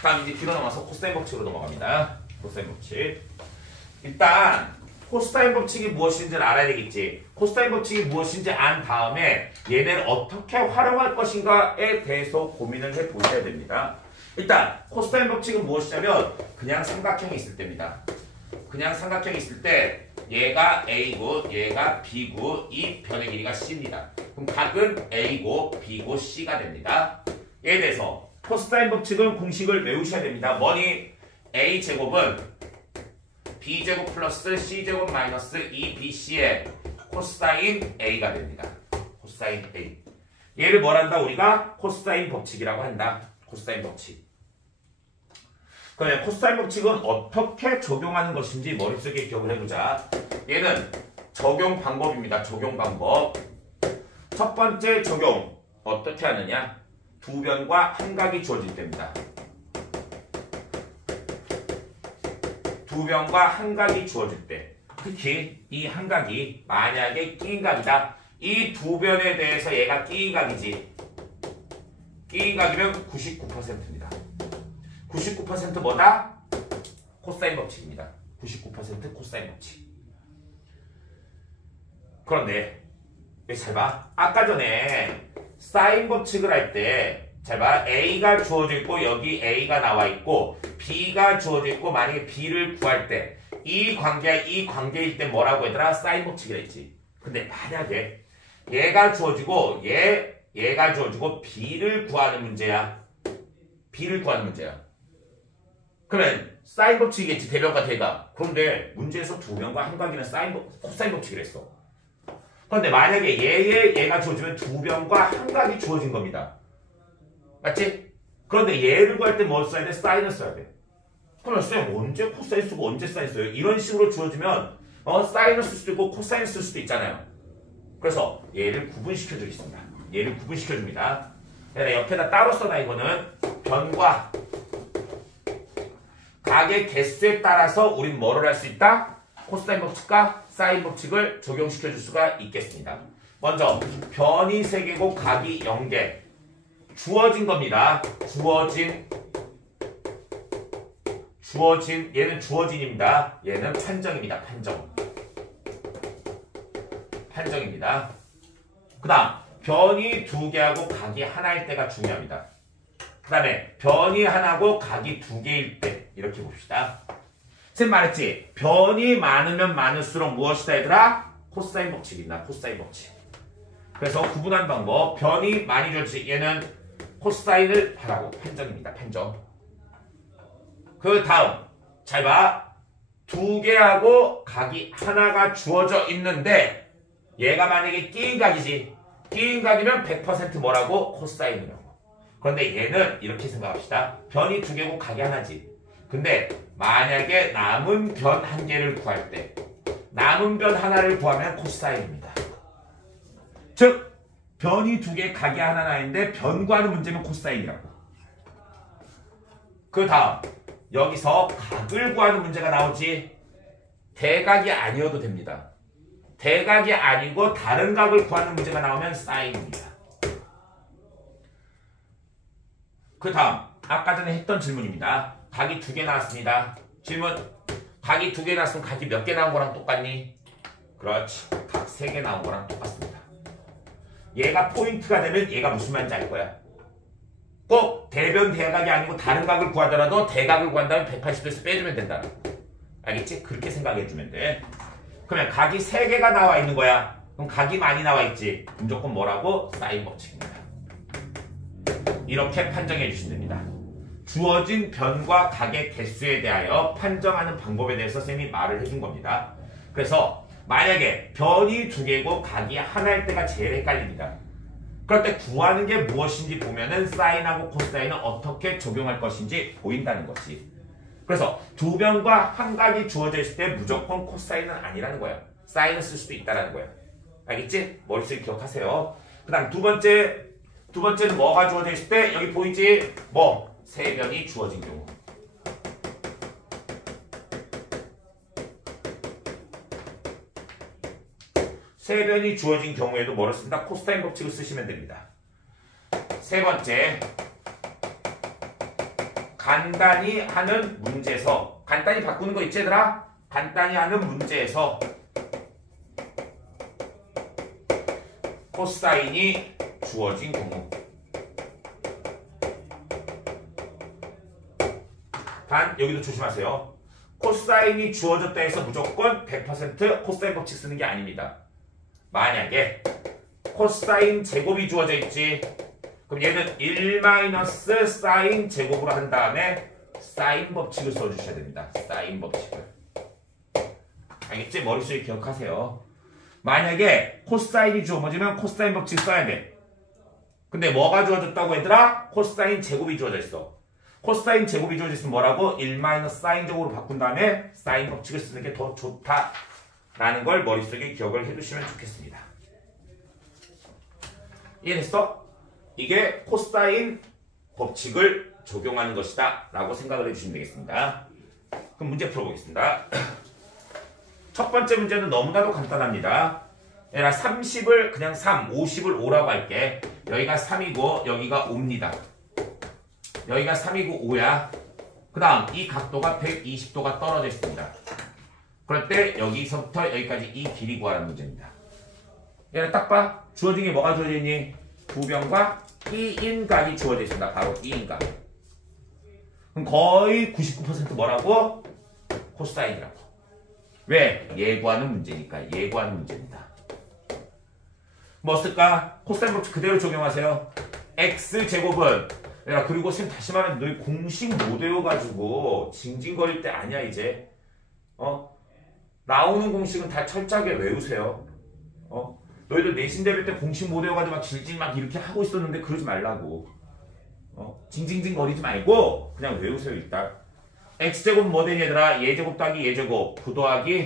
다음 이제 뒤로 넘어서 코사인 법칙으로 넘어갑니다. 코사인 법칙. 일단 코사인 법칙이 무엇인지를 알아야 되겠지. 코사인 법칙이 무엇인지 안 다음에 얘네를 어떻게 활용할 것인가에 대해서 고민을 해보셔야 됩니다. 일단 코사인 법칙은 무엇이냐면 그냥 삼각형이 있을 때입니다. 그냥 삼각형이 있을 때 얘가 A고 얘가 B고 이 변의 길이가 C입니다. 그럼 각은 A고 B고 C가 됩니다. 얘에 대해서 코사인 법칙은 공식을 외우셔야 됩니다. 뭐니? A제곱은 B제곱 플러스 C제곱 마이너스 2BC의 코사인 A가 됩니다. 코사인 A. 얘를 뭘 한다? 우리가 코사인 법칙이라고 한다. 코사인 법칙. 그러면 코사인 법칙은 어떻게 적용하는 것인지 머릿속에 기억을 해보자. 얘는 적용 방법입니다. 적용 방법. 첫 번째 적용. 어떻게 하느냐? 두 변과 한각이 주어질 때입니다. 두 변과 한각이 주어질 때, 특히 이 한각이 만약에 끼인 각이다. 이 두 변에 대해서 얘가 끼인 각이지. 끼인 각이면 99%입니다. 99% 뭐다? 코사인 법칙입니다. 99% 코사인 법칙. 그런데 잘 봐. 아까 전에 사인 법칙을 할 때 잘 봐. A가 주어져 있고 여기 A가 나와 있고 B가 주어져 있고 만약에 B를 구할 때 이 관계와 이 관계일 때 뭐라고 했더라? 사인 법칙이라 했지. 근데 만약에 얘가 주어지고 얘가 주어지고 B를 구하는 문제야. B를 구하는 문제야. 그러면 사인 법칙이겠지. 대변과 대각. 그런데 문제에서 두 변과 한각이는 코사인 법칙이라 했어. 그런데 만약에 얘가 주어지면 두 변과 한각이 주어진 겁니다. 맞지? 그런데 얘를 구할 때 뭘 써야 돼? 사인을 써야 돼. 그러면 쌤 언제 코사인 쓰고 언제 사인 써요? 이런 식으로 주어지면 사인을 쓸 수도 있고 코사인을 쓸 수도 있잖아요. 그래서 얘를 구분시켜 주겠습니다. 얘를 구분시켜 줍니다. 옆에다 따로 써놔. 이거는 변과 각의 개수에 따라서 우린 뭐를 할 수 있다? 코사인 법칙과 사인 법칙을 적용시켜 줄 수가 있겠습니다. 먼저 변이 3개고 각이 0개. 주어진 겁니다. 주어진 얘는 주어진입니다. 얘는 판정입니다. 판정입니다. 그 다음 변이 2개하고 각이 하나일 때가 중요합니다. 그 다음에 변이 하나고 각이 2개일 때 이렇게 봅시다. 쌤 말했지? 변이 많으면 많을수록 무엇이다 얘들아? 코사인 법칙이다. 코사인 법칙. 그래서 구분한 방법. 변이 많이 주어지지. 얘는 코사인을 하라고. 판정입니다. 판정. 그 다음 잘 봐. 2개하고 각이 하나가 주어져 있는데 얘가 만약에 끼인 각이지. 끼인 각이면 100% 뭐라고? 코사인이라고. 그런데 얘는 이렇게 생각합시다. 변이 2개고 각이 하나지. 근데 만약에 남은 변 1개를 구할 때 남은 변 하나를 구하면 코사인입니다. 즉 변이 2개 각이 하나 나있는데 변 구하는 문제는 코사인이라고. 그 다음 여기서 각을 구하는 문제가 나오지. 대각이 아니어도 됩니다. 대각이 아니고 다른 각을 구하는 문제가 나오면 사인입니다. 그 다음 아까 전에 했던 질문입니다. 각이 2개 나왔습니다. 질문. 각이 2개 나왔으면 각이 몇 개 나온 거랑 똑같니? 그렇지. 각 3개 나온 거랑 똑같습니다. 얘가 포인트가 되면 얘가 무슨 말인지 알 거야. 꼭 대변 대각이 아니고 다른 각을 구하더라도 대각을 구한다면 180도에서 빼주면 된다. 알겠지? 그렇게 생각해주면 돼. 그러면 각이 3개가 나와 있는 거야. 그럼 각이 많이 나와 있지. 무조건 뭐라고? 사인 법칙입니다. 이렇게 판정해 주시면 됩니다. 주어진 변과 각의 개수에 대하여 판정하는 방법에 대해서 쌤이 말을 해준 겁니다. 그래서 만약에 변이 2개고 각이 하나일 때가 제일 헷갈립니다. 그럴 때 구하는 게 무엇인지 보면은 사인하고 코사인은 어떻게 적용할 것인지 보인다는 거지. 그래서 두 변과 한각이 주어져 있을 때 무조건 코사인은 아니라는 거야. 사인을 쓸 수도 있다는 거야. 알겠지? 머릿속에 기억하세요. 그 다음 두 번째는 뭐가 주어져 있을 때 여기 보이지? 뭐? 세 변이 주어진 경우. 세 변이 주어진 경우에도 뭐를 쓴다? 코사인 법칙을 쓰시면 됩니다. 세 번째, 간단히 하는 문제에서 간단히 바꾸는 거 있지 얘들아? 간단히 하는 문제에서 코사인이 주어진 경우 단 여기도 조심하세요. 코사인이 주어졌다 해서 무조건 100% 코사인 법칙 쓰는 게 아닙니다. 만약에 코사인 제곱이 주어져 있지 그럼 얘는 1 사인 제곱으로 한 다음에 사인 법칙을 써주셔야 됩니다. 사인 법칙을. 알겠지? 머릿속에 기억하세요. 만약에 코사인이 주어지면 코사인 법칙 써야 돼. 근데 뭐가 주어졌다고 얘들아? 코사인 제곱이 주어져 있어. 코사인 제곱이 주어져 있으면 뭐라고? 1 사인 제곱으로 바꾼 다음에 사인 법칙을 쓰는 게 더 좋다라는 걸 머릿속에 기억을 해두시면 좋겠습니다. 이해됐어? 이게 코사인 법칙을 적용하는 것이다 라고 생각을 해주시면 되겠습니다. 그럼 문제 풀어보겠습니다. 첫 번째 문제는 너무나도 간단합니다. 얘라 30을 그냥 3, 50을 5라고 할게. 여기가 3이고 여기가 5입니다. 여기가 3이고 5야. 그 다음 이 각도가 120도가 떨어져 있습니다. 그럴 때 여기서부터 여기까지 이 길이 구하라는 문제입니다. 얘는 딱 봐. 주어진 게 뭐가 주어져 있니? 부변과 이인각이 주어져 있습니다. 바로 이인각. 그럼 거의 99% 뭐라고? 코사인이라고. 왜? 예구하는 문제니까. 예구하는 문제입니다. 뭐 쓸까? 코사인 법칙 그대로 적용하세요. x제곱은 야 그리고 쌤 다시 말하면 너희 공식 못 외워가지고 징징거릴 때 아니야 이제. 나오는 공식은 다 철저하게 외우세요. 너희들 내신 대회 때 공식 못 외워가지고 막 질질 막 이렇게 하고 있었는데 그러지 말라고. 징징징 거리지 말고 그냥 외우세요 일단. x제곱 뭐 되니 얘들아? 예제곱 더하기 예제곱 9 더하기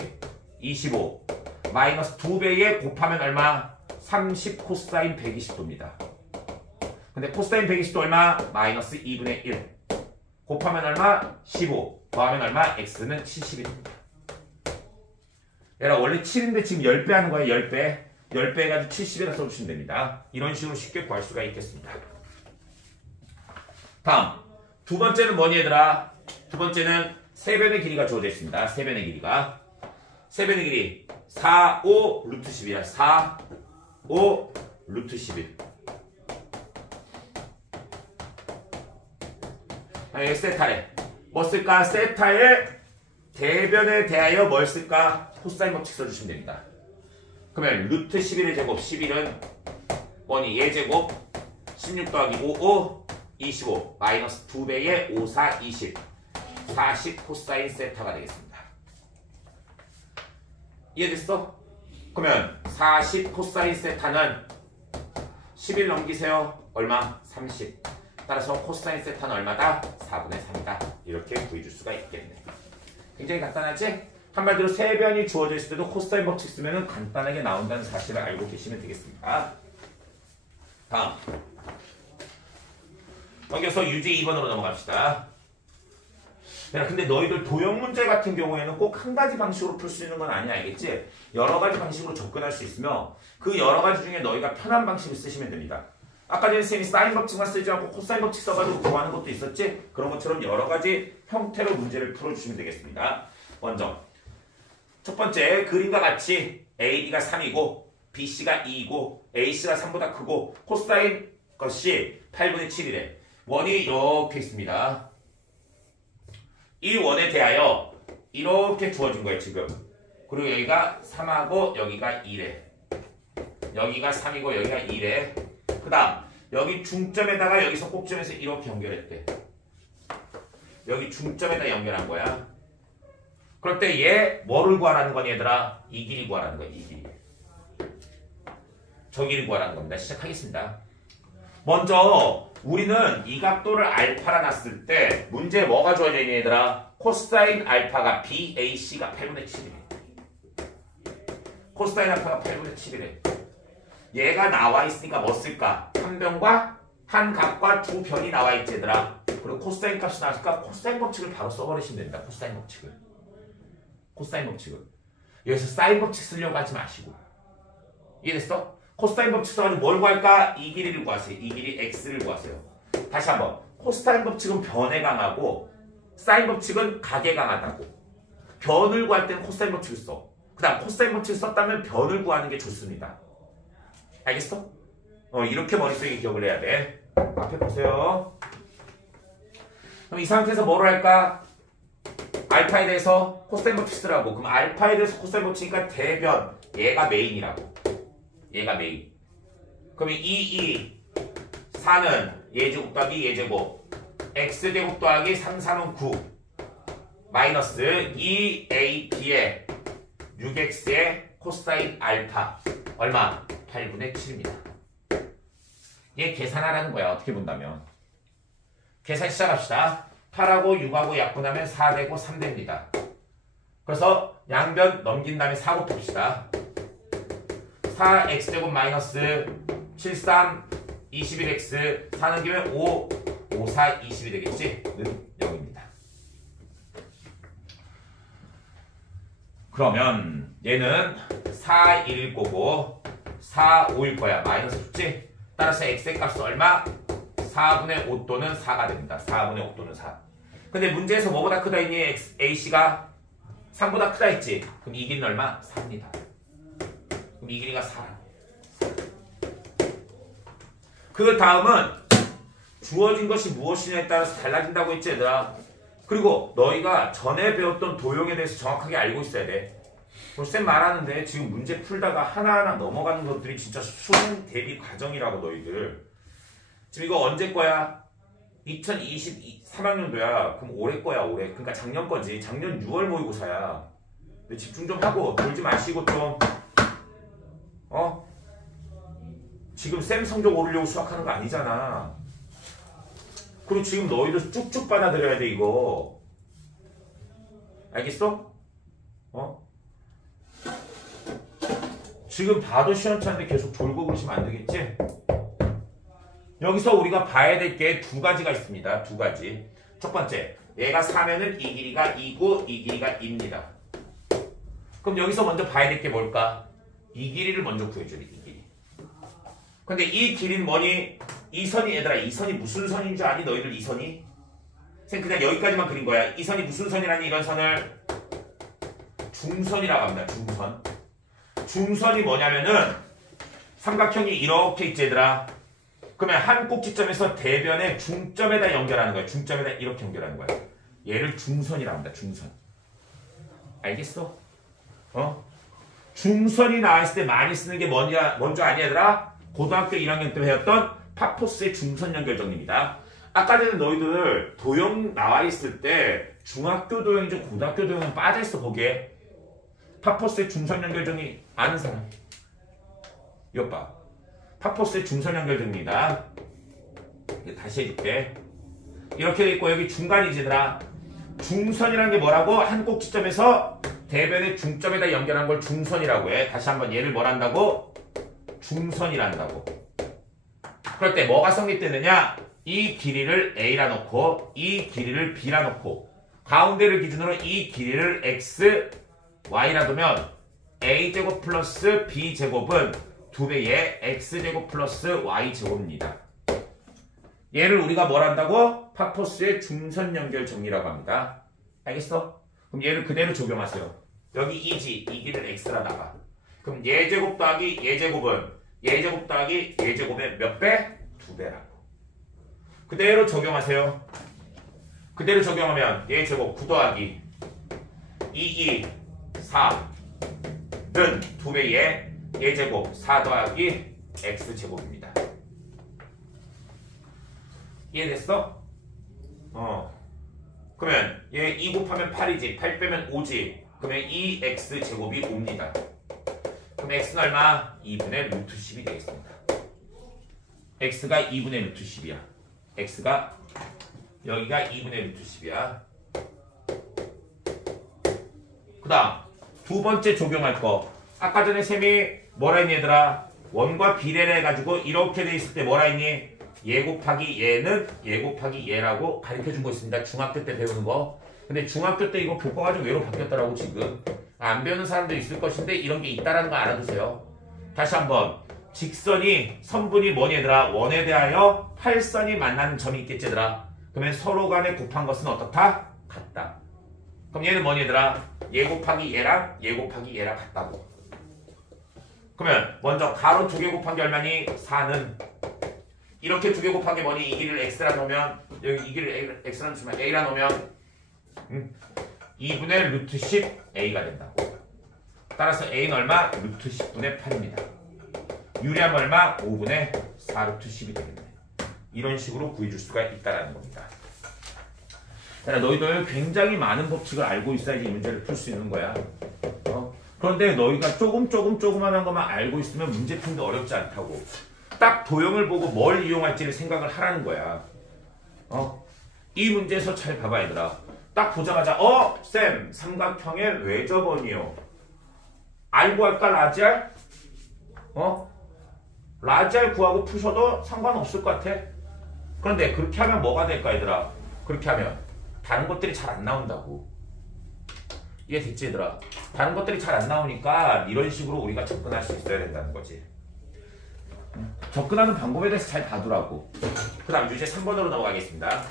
25 마이너스 2배에 곱하면 얼마? 30 코사인 120도입니다. 근데 코사인 120도 얼마? 마이너스 2분의 1 곱하면 얼마? 15 더하면 얼마? x는 70입니다. 얘들아 원래 7인데 지금 10배 하는 거야. 10배 10배 해가지고 70이라 써주시면 됩니다. 이런 식으로 쉽게 구할 수가 있겠습니다. 다음 두 번째는 뭐니 얘들아? 두 번째는 세변의 길이가 주어져 있습니다. 세변의 길이가 세변의 길이 4, 5, 루트 10이야. 4, 5, 루트 11 여기 세타래. 뭐 쓸까? 세타의 대변에 대하여 뭘 쓸까? 코사인 법칙 써주시면 됩니다. 그러면 루트 11의 제곱 11은 뭐니? 예제곱 16 더하기 5, 5, 25 마이너스 2배의 5, 4, 20 40 코사인 세타가 되겠습니다. 이해됐어? 그러면 40 코사인 세타는 11 넘기세요. 얼마? 30 따라서 코사인 세타는 얼마다? 4분의 3이다. 이렇게 구해줄 수가 있겠네. 굉장히 간단하지? 한마디로 세변이 주어져 있을 때도 코사인 법칙 쓰면 간단하게 나온다는 사실을 알고 계시면 되겠습니다. 다음 넘겨서 유제 2번으로 넘어갑시다. 야, 근데 너희들 도형 문제 같은 경우에는 꼭 한 가지 방식으로 풀 수 있는 건 아니야. 알겠지? 여러 가지 방식으로 접근할 수 있으며 그 여러 가지 중에 너희가 편한 방식을 쓰시면 됩니다. 아까 전에 쌤이 사인 법칙만 쓰지 않고 코사인 법칙 써가지고 구하는 것도 있었지? 그런 것처럼 여러 가지 형태로 문제를 풀어주시면 되겠습니다. 먼저 첫 번째 그림과 같이 AB가 3이고 BC가 2이고 AC가 3보다 크고 코사인 것이 8분의 7이래. 원이 이렇게 있습니다. 이 원에 대하여 이렇게 주어진 거예요 지금. 그리고 여기가 3하고 여기가 2래. 여기가 3이고 여기가 2래. 그 다음 여기 중점에다가 여기서 꼭점에서 이렇게 연결했대. 여기 중점에다 연결한 거야. 그럴 때 얘 뭐를 구하라는 거니 얘들아? 이 길이 구하라는 거야. 이 길이. 저 길이 구하라는 겁니다. 시작하겠습니다. 먼저 우리는 이 각도를 알파라 놨을 때 문제에 뭐가 주어져 있니 얘들아? 코사인 알파가 BAC가 8분의 7이래. 코사인 알파가 8분의 7이래. 얘가 나와 있으니까 뭐 쓸까? 한 변과 한 각과 두 변이 나와 있지 얘들아. 그리고 코사인 값이 나왔으니까 코사인 법칙을 바로 써버리시면 됩니다. 코사인 법칙을. 코사인 법칙을. 여기서 사인 법칙 쓰려고 하지 마시고. 이해됐어? 코사인 법칙 써가지고 뭘 구할까? 이 길이를 구하세요. 이 길이 x를 구하세요. 다시 한번 코사인 법칙은 변에 강하고 사인 법칙은 각에 강하다고. 변을 구할 때는 코사인 법칙을 써. 그 다음 코사인 법칙을 썼다면 변을 구하는 게 좋습니다. 알겠어? 이렇게 머릿속에 기억을 해야 돼. 앞에 보세요. 그럼 이 상태에서 뭐로 할까? 알파에 대해서 코사인 법칙 쓰라고. 그럼 알파에 대해서 코사인 법칙이니까 대변. 얘가 메인이라고. 얘가 메인. 그럼 이 4는 예제곱 더하기 예제곱. x제곱 더하기 3, 4는 9. 마이너스 2ab의 6x의 코사인 알파. 얼마? 8분의 7입니다. 얘 계산하라는 거야. 어떻게 본다면. 계산 시작합시다. 8하고 6하고 약분하면 4 되고 3 됩니다. 그래서 양변 넘긴 다음에 4 곱합시다. 4x제곱 마이너스 7, 3, 21x 4 넘기면 5, 5, 4, 20이 되겠지? 는 0입니다. 그러면 얘는 4, 1일 거고 4, 5일 거야. 마이너스 좋지? 따라서 x의 값은 얼마? 4분의 5 또는 4가 됩니다. 4분의 5 또는 4. 근데 문제에서 뭐보다 크다 했니? A씨가 3보다 크다 했지? 그럼 이 길이는 얼마? 4입니다. 그럼 이 길이가 4. 그 다음은 주어진 것이 무엇이냐에 따라서 달라진다고 했지 얘들아. 그리고 너희가 전에 배웠던 도형에 대해서 정확하게 알고 있어야 돼. 쌤 말하는데 지금 문제 풀다가 하나하나 넘어가는 것들이 진짜 수능 대비 과정이라고 너희들. 지금 이거 언제 거야? 2023학년도야. 그럼 올해 거야 올해. 그러니까 작년 거지. 작년 6월 모의고사야. 근데 집중 좀 하고 돌지 마시고 좀 지금 쌤 성적 오르려고 수학하는 거 아니잖아. 그리고 지금 너희들 쭉쭉 받아들여야 돼 이거. 알겠어? 지금 봐도 시원찮은데 계속 졸고 그러시면 안 되겠지? 여기서 우리가 봐야 될 게 두 가지가 있습니다. 두 가지. 첫 번째, 얘가 4면은 이 길이가 2고 이 길이가 2입니다. 그럼 여기서 먼저 봐야 될 게 뭘까? 이 길이를 먼저 구해줘야 돼. 이 길이. 근데 이 길이는 뭐니? 이 선이 얘들아, 이 선이 무슨 선인 줄 아니? 너희들 이 선이? 쌤 그냥 여기까지만 그린 거야. 이 선이 무슨 선이라니? 이런 선을 중선이라고 합니다. 중선. 중선이 뭐냐면은 삼각형이 이렇게 있지 얘들아. 그러면 한 꼭지점에서 대변의 중점에다 연결하는 거야. 중점에다 이렇게 연결하는 거야. 얘를 중선이라고 합니다. 중선. 알겠어? 중선이 나왔을 때 많이 쓰는 게 뭔지 아니 얘들아? 고등학교 1학년 때 배웠던 파포스의 중선 연결 정리입니다. 아까 전에 너희들 도형 나와 있을 때 중학교 도형인지 고등학교 도형은 빠져있어 거기에. 파포스의 중선 연결 정리 아는 사람? 이것 봐. 파포스의 중선 연결 정리입니다. 다시 해줄게. 이렇게 돼 있고 여기 중간이지더라. 중선이라는 게 뭐라고? 한 꼭지점에서 대변의 중점에다 연결한 걸 중선이라고 해. 다시 한번 얘를 뭘 한다고? 중선이란다고. 그럴 때 뭐가 성립되느냐? 이 길이를 A라 놓고 이 길이를 B라 놓고 가운데를 기준으로 이 길이를 X, Y라 두면 A제곱 플러스 B제곱은 2배의 X제곱 플러스 Y제곱입니다. 얘를 우리가 뭘 한다고? 파포스의 중선 연결 정리라고 합니다. 알겠어? 그럼 얘를 그대로 적용하세요. 여기 이 길이를 X라 나가. 그럼 예제곱 더하기 예제곱은 예제곱 더하기 예제곱의 몇 배? 2배라고. 그대로 적용하세요. 그대로 적용하면 예제곱 9 더하기 4는 2배의 예제곱 4 더하기 X제곱입니다. 이해됐어? 그러면 얘 2 곱하면 8이지. 8 빼면 5지. 그러면 2X제곱이 5입니다. 그럼 X는 얼마? 2분의 루트 10이 되겠습니다. X가 2분의 루트 10이야. X가 여기가 2분의 루트 10이야. 그 다음 두 번째 적용할 거. 아까 전에 쌤이 뭐라 했니 얘들아? 원과 비례를 해가지고 이렇게 돼 있을 때 뭐라 했니? 얘 곱하기 얘는 얘 곱하기 얘라고 가르쳐준 거 있습니다. 중학교 때 배우는 거. 근데 중학교 때 이거 교과가지고 얘로 바뀌었더라고 지금. 안 배우는 사람도 있을 것인데 이런 게 있다라는 거 알아두세요. 다시 한번. 직선이 선분이 뭐니 얘들아? 원에 대하여 8선이 만나는 점이 있겠지 얘들아? 그러면 서로 간에 곱한 것은 어떻다? 같다. 그럼 얘는 뭐니 얘들아? 얘 곱하기 얘랑 얘 곱하기 얘랑 같다고. 그러면 먼저 가로 2개 곱한 게 얼마니? 4는 이렇게 2개 곱한 게 뭐니? 이 길이를 x라 놓으면 여기 이 길이를 x라 놓으면 a라 놓으면 2분의 루트 10 a가 된다고. 따라서 a는 얼마? 루트 10분의 8입니다. 유리하면 얼마? 5분의 4 루트 10이 되겠네. 이런 식으로 구해줄 수가 있다는 겁니다. 너희들 굉장히 많은 법칙을 알고 있어야지 이 문제를 풀 수 있는 거야. 그런데 너희가 조그만한 것만 알고 있으면 문제 푸는데 어렵지 않다고. 딱 도형을 보고 뭘 이용할지를 생각을 하라는 거야. 이 문제에서 잘 봐봐 얘들아. 딱 보자마자 쌤 삼각형의 외접원이요. 알고 할까 라지알? 라지알 구하고 푸셔도 상관없을 것 같아. 그런데 그렇게 하면 뭐가 될까 얘들아? 그렇게 하면 다른 것들이 잘 안 나온다고. 이해됐지 얘들아? 다른 것들이 잘 안 나오니까 이런 식으로 우리가 접근할 수 있어야 된다는 거지. 접근하는 방법에 대해서 잘 봐두라고. 그 다음 유제 3번으로 넘어가겠습니다.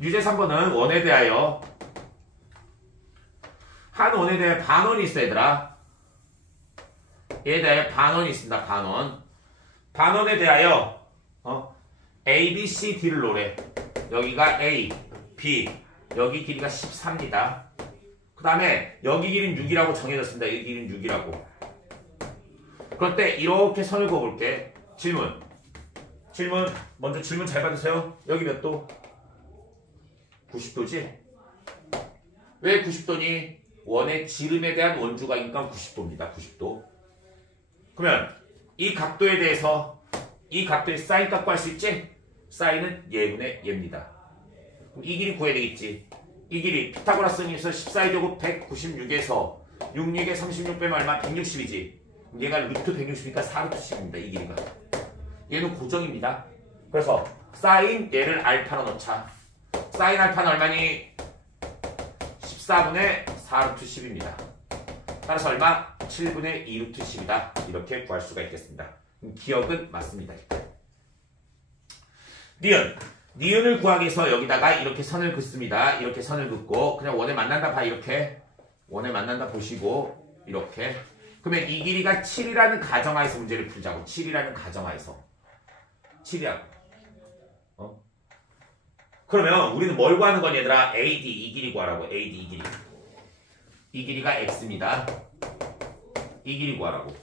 유제 3번은 원에 대하여 한 원에 대해 반원이 있어 얘들아. 얘에 대해 반원이 있습니다. 반원에 대하여 A, B, C, D를 놓으래. 여기가 A, B, 여기 길이가 14입니다. 그 다음에 여기 길이는 6이라고 정해졌습니다. 여기 길이는 6이라고. 그런데 이렇게 선을 그어볼게. 질문. 먼저 질문 잘 받으세요. 여기 몇 도? 90도지? 왜 90도니? 원의 지름에 대한 원주각이니까 90도입니다. 90도. 그러면 이 각도에 대해서 이 각도의 사인 값 구할 수 있지? 사인은 얘분의 얘입니다. 그럼 이 길이 구해야 되겠지. 이 길이 피타고라스에서 14의 제곱 196에서 66에 36 빼면 얼마? 160이지. 얘가 루트 160이니까 4루트 10입니다. 이 길이가. 얘는 고정입니다. 그래서 사인 얘를 알파로 넣자. 사인 알파는 얼마니? 14분의 4루트 10입니다. 따라서 얼마? 7분의 2루트 10이다. 이렇게 구할 수가 있겠습니다. 기억은 맞습니다. 니은을 구하기 위해서 여기다가 이렇게 선을 긋습니다. 이렇게 선을 긋고 그냥 원에 만난다 봐. 이렇게 원에 만난다 보시고 이렇게. 그러면 이 길이가 7이라는 가정하에서 문제를 풀자고. 7이라는 가정하에서 7이라고. 그러면 우리는 뭘 구하는 거니 얘들아? AD 이 길이 구하라고. AD 이 길이. 이 길이가 X입니다. 이 길이 구하라고.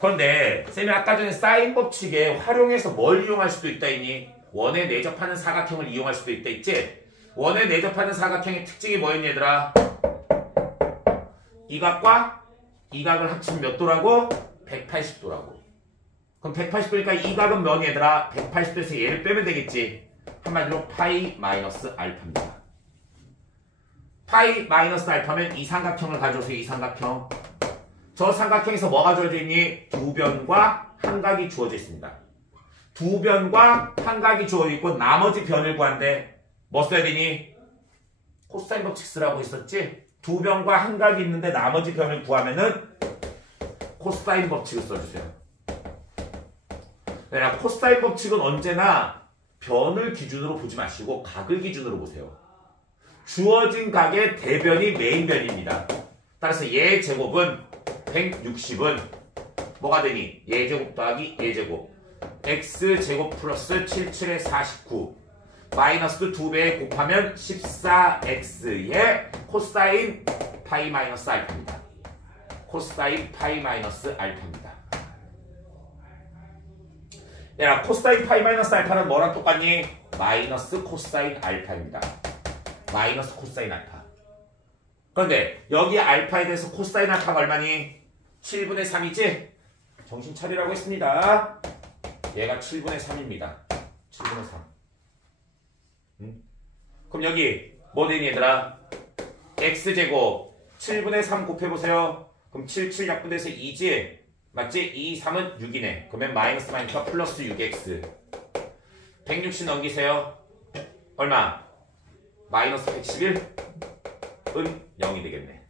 그런데 쌤이 아까 전에 사인 법칙에 활용해서 뭘 이용할 수도 있다 했니? 원에 내접하는 사각형을 이용할 수도 있다 했지? 원에 내접하는 사각형의 특징이 뭐였니 얘들아? 이 각과 이 각을 합치면 몇 도라고? 180도라고. 그럼 180도니까 이 각은 뭐니 얘들아? 180도에서 얘를 빼면 되겠지? 한마디로 파이 마이너스 알파입니다. 파이 마이너스 알파면 이 삼각형을 가져오세요. 이 삼각형. 저 삼각형에서 뭐가 주어져 있니? 두 변과 한 각이 주어져 있습니다. 두 변과 한 각이 주어져 있고 나머지 변을 구한대. 뭐 써야 되니? 코사인 법칙 쓰라고 했었지? 두 변과 한 각이 있는데 나머지 변을 구하면은 코사인 법칙을 써주세요. 그러니까 코사인 법칙은 언제나 변을 기준으로 보지 마시고 각을 기준으로 보세요. 주어진 각의 대변이 메인 변입니다. 따라서 얘 제곱은 160은 뭐가 되니? 얘 제곱 더하기 얘 제곱. x제곱 플러스 77에 49 마이너스 2배 곱하면 14x의 코사인 파이 마이너스 알파입니다. 코사인 파이 마이너스 알파입니다. 야, 코사인 파이 마이너스 알파는 뭐랑 똑같니? 마이너스 코사인 알파입니다. 마이너스 코사인 알파. 그런데 여기 알파에 대해서 코사인 알파가 얼마니? 7분의 3이지? 정신 차리라고 했습니다. 얘가 7분의 3입니다. 7분의 3. 그럼 여기 뭐 되니 얘들아? x제곱 7분의 3 곱해보세요. 그럼 7, 7 약분돼서 2지? 맞지? 2, 3은 6이네. 그러면 마이너스 마이너스 플러스 6x. 160 넘기세요. 얼마? 마이너스 111? 은 0이 되겠네.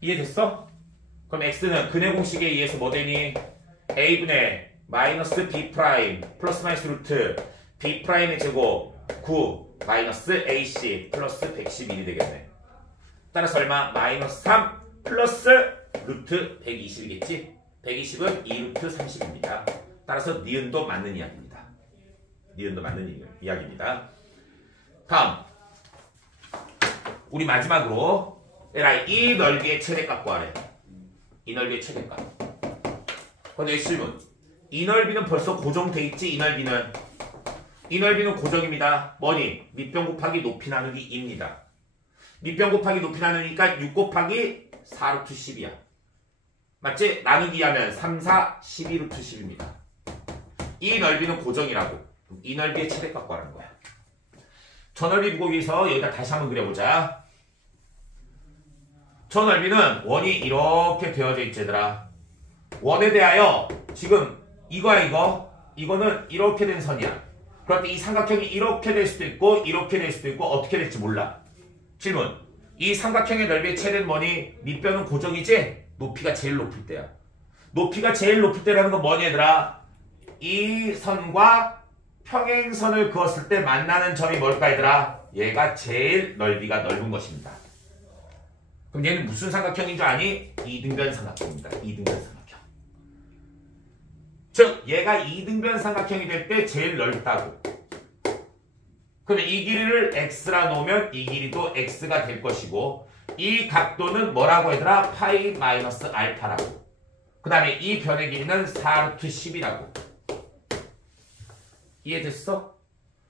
이해됐어? 그럼 x는 근의 공식에 의해서 뭐 되니? a분의 마이너스 B 프라임 플러스 마이너스 루트 B 프라임의 제곱 9 마이너스 AC 플러스 111이 되겠네. 따라서 얼마? 마이너스 3 플러스 루트 120이겠지? 120은 2루트 30입니다. 따라서 니은도 맞는 이야기입니다. 니은도 맞는 이야기입니다. 다음 우리 마지막으로 에라이 이 넓이의 최대값 구하래. 이 넓이의 최대값. 근데 질문. 이 넓이는 벌써 고정돼 있지? 이 넓이는 고정입니다. 뭐니? 밑변 곱하기 높이 나누기 2입니다. 밑변 곱하기 높이 나누니까 6 곱하기 4루트 10이야. 맞지? 나누기 하면 3, 4, 12루트 10입니다. 이 넓이는 고정이라고. 이 넓이의 최대값 구하는 거야. 저 넓이 부고기에서 여기다 다시 한번 그려보자. 저 넓이는 원이 이렇게 되어져 있지 얘들아. 원에 대하여 지금 이거야 이거는 이렇게 된 선이야. 그럴 때 이 삼각형이 이렇게 될 수도 있고 이렇게 될 수도 있고 어떻게 될지 몰라. 질문. 이 삼각형의 넓이의 최대는 뭐니? 밑변은 고정이지? 높이가 제일 높을 때야. 높이가 제일 높을 때라는 건 뭐니 얘들아? 이 선과 평행선을 그었을 때 만나는 점이 뭘까 얘들아? 얘가 제일 넓이가 넓은 것입니다. 그럼 얘는 무슨 삼각형인 줄 아니? 이등변 삼각형입니다. 이등변 삼각형. 즉 얘가 이등변 삼각형이 될 때 제일 넓다고. 그러면 이 길이를 x라 놓으면 이 길이도 x가 될 것이고 이 각도는 뭐라고 얘들아? 파이 마이너스 알파라고. 그 다음에 이 변의 길이는 4루트 10이라고. 이해됐어?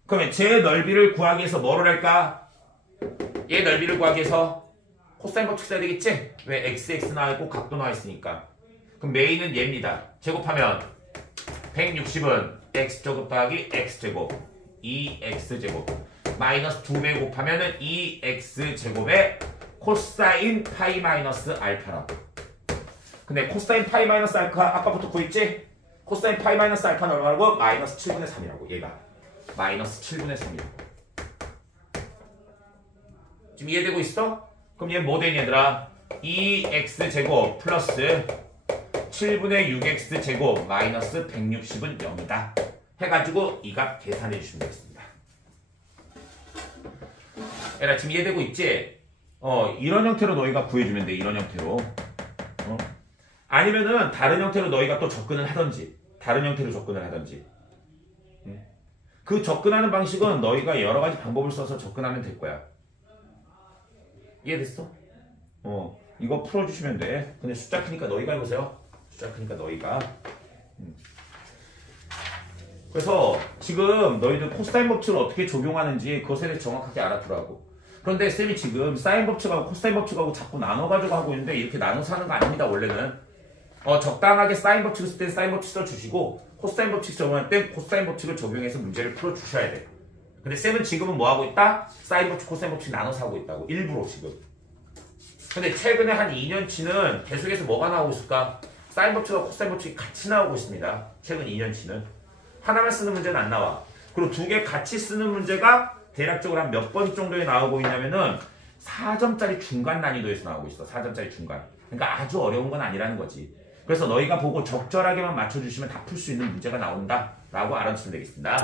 그러면 제 넓이를 구하기 위해서 뭐를 할까? 얘 넓이를 구하기 위해서 코사인 법칙 써야 되겠지? 왜 XX 나와 있고 각도 나와 있으니까. 그럼 메인은 얘입니다. 제곱하면 160은 x제곱 더하기 x제곱 2x제곱 마이너스 2배 곱하면은 2x제곱에 코사인 파이 마이너스 알파라고. 근데 코사인 파이 마이너스 알파 아까부터 구했지? 코사인 파이 마이너스 알파는 얼마라고? 마이너스 7분의 3이라고. 얘가 마이너스 7분의 3이라고. 지금 이해되고 있어? 그럼 얘 뭐 되니 얘들아? 2x제곱 플러스 7분의 6x제곱 마이너스 160은 0이다. 해가지고 이 값 계산해 주시면 되겠습니다. 얘들아 지금 이해되고 있지? 이런 형태로 너희가 구해주면 돼. 이런 형태로. 아니면은 다른 형태로 너희가 또 접근을 하던지 다른 형태로 접근을 하던지. 그 접근하는 방식은 너희가 여러 가지 방법을 써서 접근하면 될 거야. 이해됐어? 이거 풀어주시면 돼. 근데 숫자 크니까 너희가 해보세요. 숫자 크니까 너희가. 그래서 지금 너희들 코사인 법칙을 어떻게 적용하는지 그것에 대해서 정확하게 알아두라고. 그런데 쌤이 지금 사인 법칙하고 코사인 법칙하고 자꾸 나눠가지고 하고 있는데 이렇게 나눠서 하는 거 아닙니다. 원래는. 적당하게 사인 법칙을 쓸 때 사인 법칙 써주시고 코사인 법칙 적용할 때 코사인 법칙을 적용해서 문제를 풀어주셔야 돼. 근데 쌤은 지금은 뭐 하고 있다? 사인 법칙, 코사인 법칙 나눠서 하고 있다고. 일부러 지금. 근데 최근에 한 2년치는 계속해서 뭐가 나오고 있을까? 사인 법칙과 코사인 법칙이 같이 나오고 있습니다. 최근 2년치는. 하나만 쓰는 문제는 안 나와. 그리고 두 개 같이 쓰는 문제가 대략적으로 한 몇 번 정도에 나오고 있냐면은 4점짜리 중간 난이도에서 나오고 있어. 4점짜리 중간. 그러니까 아주 어려운 건 아니라는 거지. 그래서 너희가 보고 적절하게만 맞춰주시면 다 풀 수 있는 문제가 나온다 라고 알아주시면 되겠습니다.